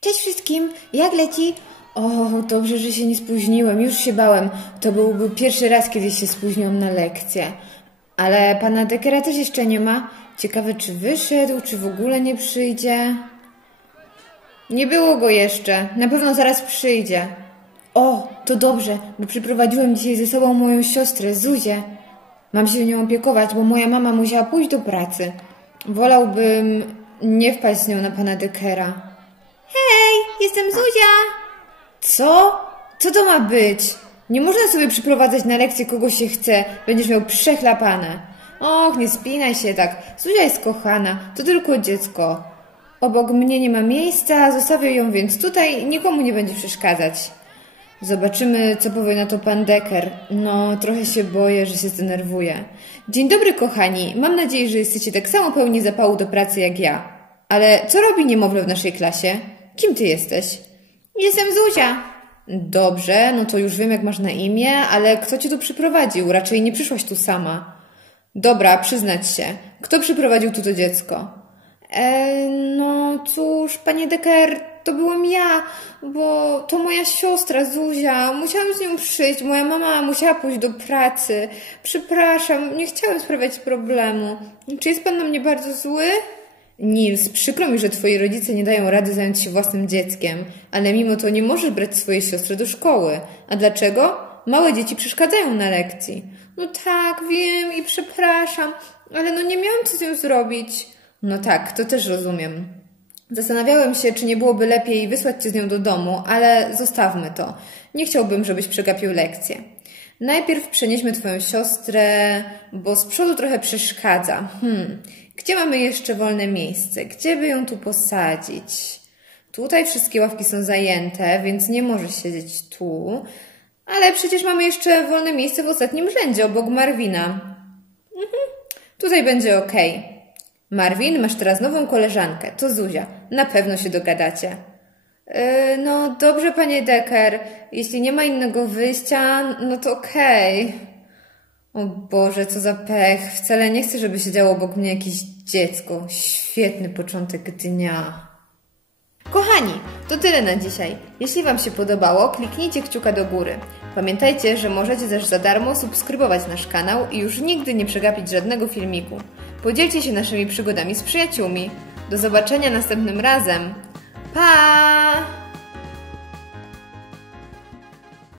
Cześć wszystkim, jak leci? O, dobrze, że się nie spóźniłem, już się bałem. To byłby pierwszy raz, kiedy się spóźniłam na lekcję. Ale pana Dekera też jeszcze nie ma. Ciekawe, czy wyszedł, czy w ogóle nie przyjdzie. Nie było go jeszcze. Na pewno zaraz przyjdzie. O, to dobrze, bo przyprowadziłem dzisiaj ze sobą moją siostrę, Zuzię. Mam się nią opiekować, bo moja mama musiała pójść do pracy. Wolałbym nie wpaść z nią na pana Dekera. Hej, jestem Zuzia! Co? Co to ma być? Nie można sobie przyprowadzać na lekcję kogo się chce. Będziesz miał przechlapane. Och, nie spinaj się tak. Zuzia jest kochana. To tylko dziecko. Obok mnie nie ma miejsca, zostawię ją więc tutaj. Nikomu nie będzie przeszkadzać. Zobaczymy, co powie na to pan Decker. No, trochę się boję, że się zdenerwuje. Dzień dobry, kochani. Mam nadzieję, że jesteście tak samo pełni zapału do pracy jak ja. Ale co robi niemowlę w naszej klasie? Kim ty jesteś? Jestem Zuzia. Dobrze, no to już wiem, jak masz na imię, ale kto cię tu przyprowadził? Raczej nie przyszłaś tu sama. Dobra, przyznać się. Kto przyprowadził tu to dziecko? E, no cóż, panie Decker, to byłam ja, bo to moja siostra Zuzia. Musiałam z nią przyjść. Moja mama musiała pójść do pracy. Przepraszam, nie chciałam sprawiać problemu. Czy jest pan na mnie bardzo zły? Nils, przykro mi, że twoi rodzice nie dają rady zająć się własnym dzieckiem, ale mimo to nie możesz brać swojej siostry do szkoły. A dlaczego? Małe dzieci przeszkadzają na lekcji. No tak, wiem i przepraszam, ale no nie miałam co z nią zrobić. No tak, to też rozumiem. Zastanawiałem się, czy nie byłoby lepiej wysłać cię z nią do domu, ale zostawmy to. Nie chciałbym, żebyś przegapił lekcję. Najpierw przenieśmy twoją siostrę, bo z przodu trochę przeszkadza. Hmm, gdzie mamy jeszcze wolne miejsce? Gdzie by ją tu posadzić? Tutaj wszystkie ławki są zajęte, więc nie może siedzieć tu. Ale przecież mamy jeszcze wolne miejsce w ostatnim rzędzie, obok Marwina. Mhm, tutaj będzie ok. Marwin, masz teraz nową koleżankę. To Zuzia. Na pewno się dogadacie. Yy, no dobrze, panie Decker. Jeśli nie ma innego wyjścia, no to okej. O Boże, co za pech. Wcale nie chcę, żeby siedziało obok mnie jakieś dziecko. Świetny początek dnia. Kochani, to tyle na dzisiaj. Jeśli Wam się podobało, kliknijcie kciuka do góry. Pamiętajcie, że możecie też za darmo subskrybować nasz kanał i już nigdy nie przegapić żadnego filmiku. Podzielcie się naszymi przygodami z przyjaciółmi. Do zobaczenia następnym razem. Pa!